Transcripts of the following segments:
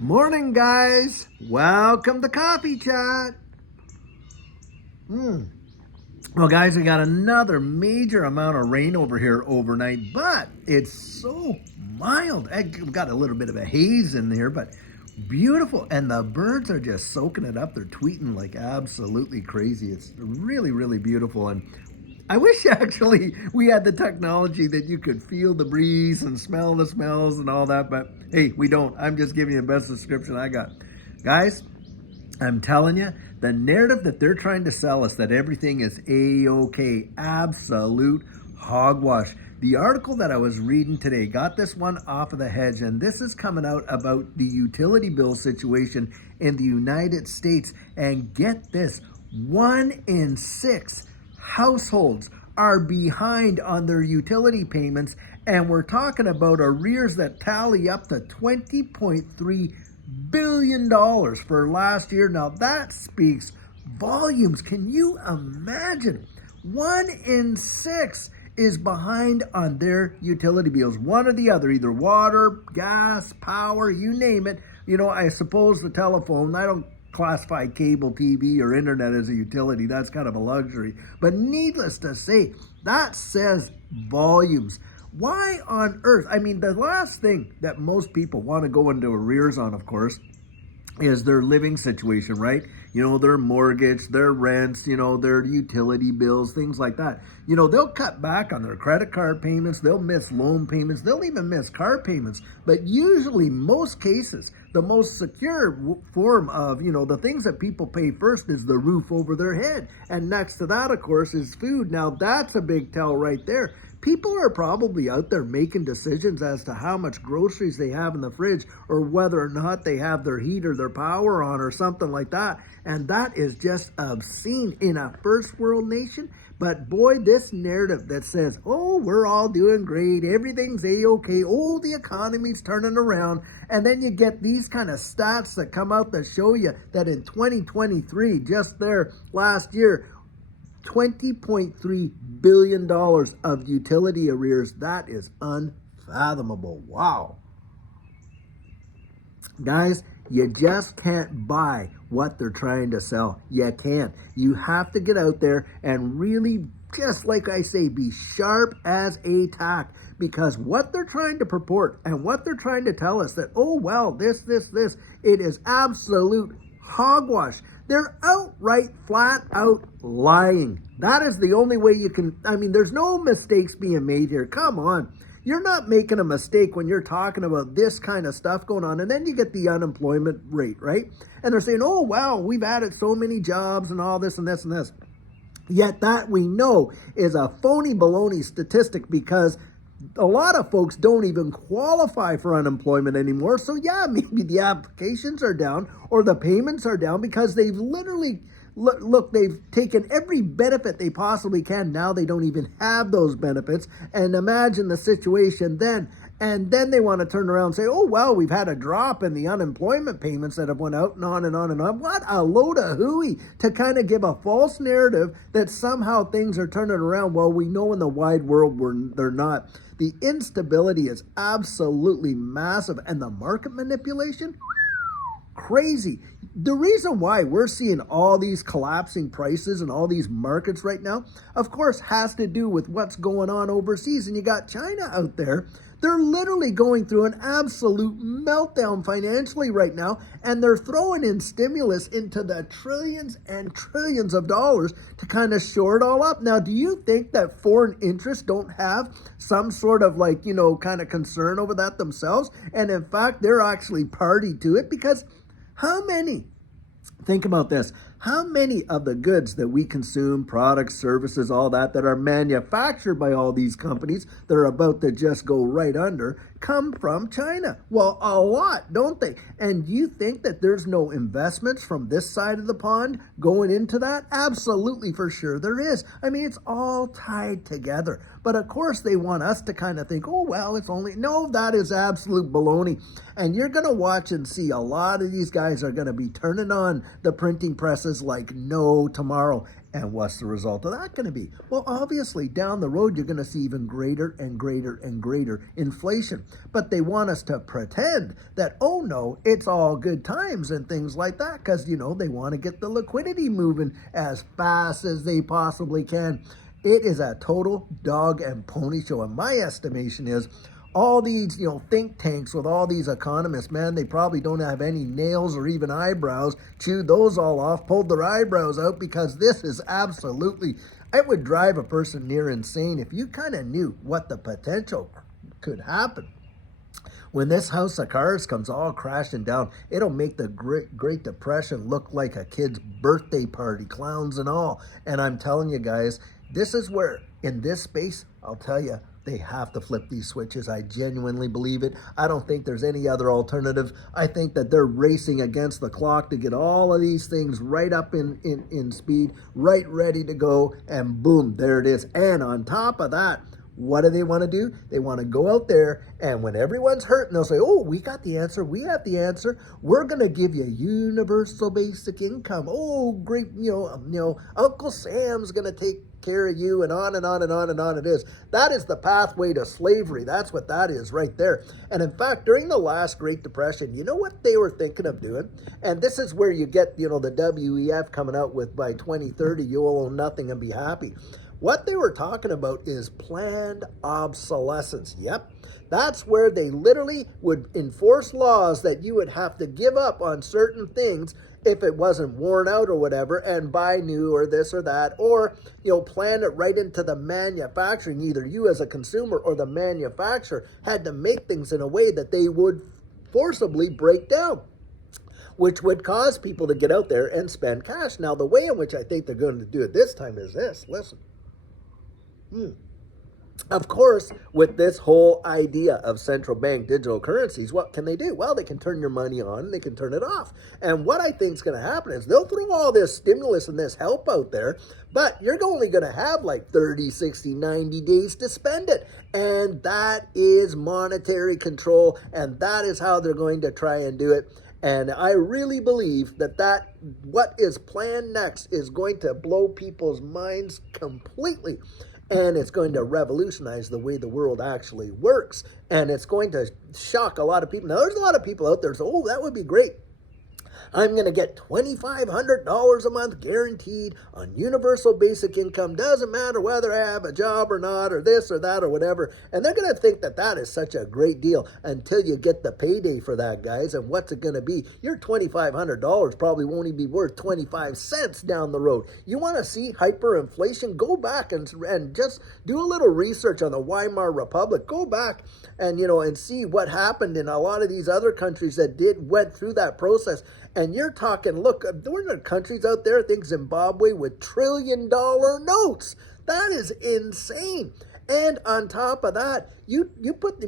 Morning, guys. Welcome to Coffee Chat. Well, guys, we got another major amount of rain over here overnight, but it's so mild. I've got a little bit of a haze in here, but beautiful. And the birds are just soaking it up. They're tweeting like absolutely crazy. It's really, really beautiful. And I wish actually we had the technology that you could feel the breeze and smell the smells and all that, but hey, we don't. I'm just giving you the best description I got. Guys, I'm telling you, the narrative that they're trying to sell us that everything is A-OK, absolute hogwash. The article that I was reading today got this one off of the hedge, and this is coming out about the utility bill situation in the United States. And get this, 1 in 6 households are behind on their utility payments, and we're talking about arrears that tally up to $20.3 billion for last year. Now that speaks volumes. Can you imagine? 1 in 6 is behind on their utility bills, one or the other, either water, gas, power, you name it. I suppose the telephone, I don't classify cable TV or internet as a utility. That's kind of a luxury. But needless to say, that says volumes. Why on earth? I mean, the last thing that most people want to go into arrears on, of course, is their living situation, right? Their mortgage, their rents, their utility bills, things like that. They'll cut back on their credit card payments. They'll miss loan payments. They'll even miss car payments. But usually, most cases, the most secure form of, the things that people pay first is the roof over their head. And next to that, of course, is food. Now, that's a big tell right there. People are probably out there making decisions as to how much groceries they have in the fridge or whether or not they have their heat or their power on or something like that. And that is just obscene in a first world nation. But boy, this narrative that says, oh, we're all doing great, everything's A-OK, oh, the economy's turning around. And then you get these kind of stats that come out that show you that in 2023, just there last year, $20.3 billion of utility arrears. That is unfathomable. Wow. Guys, you just can't buy what they're trying to sell. You can't. You have to get out there and really, just like I say, be sharp as a tack. Because what they're trying to purport and what they're trying to tell us that, oh, well, this, it is absolute hogwash. They're outright, flat out lying. That is the only way you can, there's no mistakes being made here. Come on. You're not making a mistake when you're talking about this kind of stuff going on. And then you get the unemployment rate, right? And they're saying, oh, wow, we've added so many jobs and all this and this and this. Yet that we know is a phony baloney statistic because a lot of folks don't even qualify for unemployment anymore. So yeah, maybe the applications are down or the payments are down because they've literally, they've taken every benefit they possibly can. Now they don't even have those benefits. And imagine the situation then. And then they want to turn around and say, oh, well, we've had a drop in the unemployment payments that have went out and on and on and on. What a load of hooey to kind of give a false narrative that somehow things are turning around. Well, we know in the wide world they're not. The instability is absolutely massive. And the market manipulation, crazy. The reason why we're seeing all these collapsing prices and all these markets right now, of course, has to do with what's going on overseas. And you got China out there. They're literally going through an absolute meltdown financially right now, and they're throwing in stimulus into the trillions and trillions of dollars to kind of shore it all up. Now, do you think that foreign interests don't have some sort of kind of concern over that themselves? And in fact, they're actually party to it because think about this. How many of the goods that we consume, products, services, all that are manufactured by all these companies that are about to just go right under come from China? Well, a lot, don't they? And you think that there's no investments from this side of the pond going into that? Absolutely, for sure there is. It's all tied together. But of course they want us to kind of think, oh, well, it's only, no, that is absolute baloney. And you're going to watch and see a lot of these guys are going to be turning on the printing presses like no tomorrow. And what's the result of that going to be? Well, obviously, down the road, you're going to see even greater and greater and greater inflation. But they want us to pretend that, oh no, it's all good times and things like that, because, you know, they want to get the liquidity moving as fast as they possibly can. It is a total dog and pony show. And my estimation is all these, you know, think tanks with all these economists, man, they probably don't have any nails or even eyebrows. Chewed those all off, pulled their eyebrows out, because this is absolutely, it would drive a person near insane if you kind of knew what the potential could happen. When this house of cards comes all crashing down, it'll make the Great Depression look like a kid's birthday party, clowns and all. And I'm telling you guys, this is where, in this space, I'll tell you, they have to flip these switches. I genuinely believe it. I don't think there's any other alternative. I think that they're racing against the clock to get all of these things right up in speed, right ready to go, and boom, there it is. And on top of that, what do they want to do? They want to go out there, and when everyone's hurting, they'll say, oh, we got the answer. We have the answer. We're going to give you universal basic income. Oh, great, Uncle Sam's going to take care of you, and on and on and on and on it is. That is the pathway to slavery. That's what that is right there. And in fact, during the last Great Depression, you know what they were thinking of doing? And this is where you get, the WEF coming out with, by 2030, you'll own nothing and be happy. What they were talking about is planned obsolescence. Yep. That's where they literally would enforce laws that you would have to give up on certain things if it wasn't worn out or whatever, and buy new or this or that, or, plan it right into the manufacturing. Either you as a consumer or the manufacturer had to make things in a way that they would forcibly break down, which would cause people to get out there and spend cash. Now, the way in which I think they're going to do it this time is this. Listen. Of course, with this whole idea of central bank digital currencies, what can they do? Well, they can turn your money on and they can turn it off. And what I think is going to happen is they'll throw all this stimulus and this help out there, but you're only going to have like 30, 60, 90 days to spend it. And that is monetary control, and that is how they're going to try and do it. And I really believe that what is planned next is going to blow people's minds completely. And it's going to revolutionize the way the world actually works. And it's going to shock a lot of people. Now, there's a lot of people out there who say, oh, that would be great. I'm going to get $2,500 a month guaranteed on universal basic income. Doesn't matter whether I have a job or not, or this or that or whatever. And they're going to think that that is such a great deal until you get the payday for that, guys. And what's it going to be? Your $2,500 probably won't even be worth 25 cents down the road. You want to see hyperinflation? Go back and just do a little research on the Weimar Republic. Go back and, and see what happened in a lot of these other countries that went through that process. And you're talking, look, there are countries out there, I think Zimbabwe, with $1 trillion notes. That is insane. And on top of that, you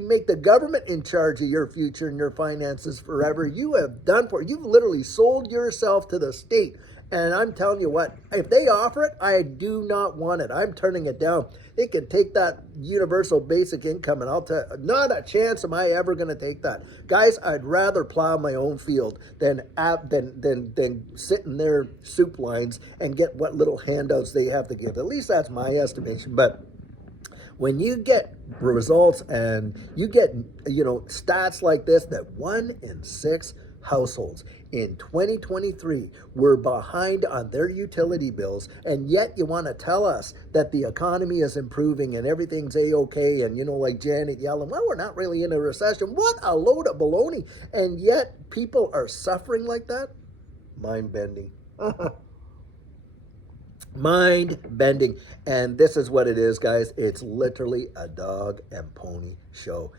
make the government in charge of your future and your finances forever. You have done for it. You've literally sold yourself to the state. And I'm telling you what, if they offer it, I do not want it. I'm turning it down. They can take that universal basic income, and I'll tell you, not a chance am I ever going to take that. Guys, I'd rather plow my own field than sit in their soup lines and get what little handouts they have to give. At least that's my estimation. But when you get results and you get, stats like this, that 1 in 6 households in 2023 were behind on their utility bills, and yet you want to tell us that the economy is improving and everything's a-okay, and like Janet Yellen, well, we're not really in a recession. What a load of baloney. And yet people are suffering like that? Mind-bending. Mind-bending. And this is what it is, guys. It's literally a dog and pony show.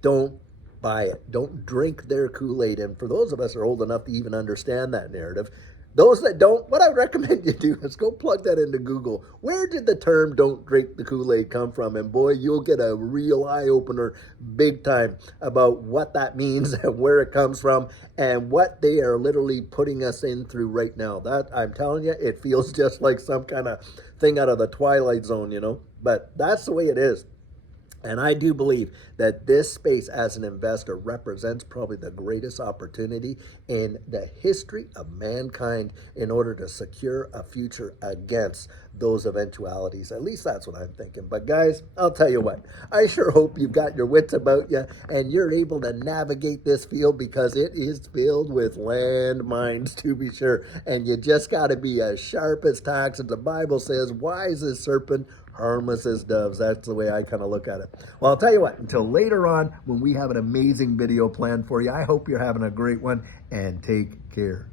Don't buy it. Don't drink their Kool-Aid. And for those of us who are old enough to even understand that narrative, those that don't, what I recommend you do is go plug that into Google. Where did the term "don't drink the Kool-Aid" come from? And boy, you'll get a real eye-opener big time about what that means and where it comes from and what they are literally putting us in through right now. That, I'm telling you, it feels just like some kind of thing out of the Twilight Zone, But that's the way it is. And I do believe that this space as an investor represents probably the greatest opportunity in the history of mankind in order to secure a future against those eventualities. At least that's what I'm thinking. But guys, I'll tell you what, I sure hope you've got your wits about you and you're able to navigate this field, because it is filled with landmines, to be sure. And you just got to be as sharp as tacks. And the Bible says, wise as serpent, harmless as doves. That's the way I kind of look at it. Well, I'll tell you what, until later on when we have an amazing video planned for you, I hope you're having a great one, and take care.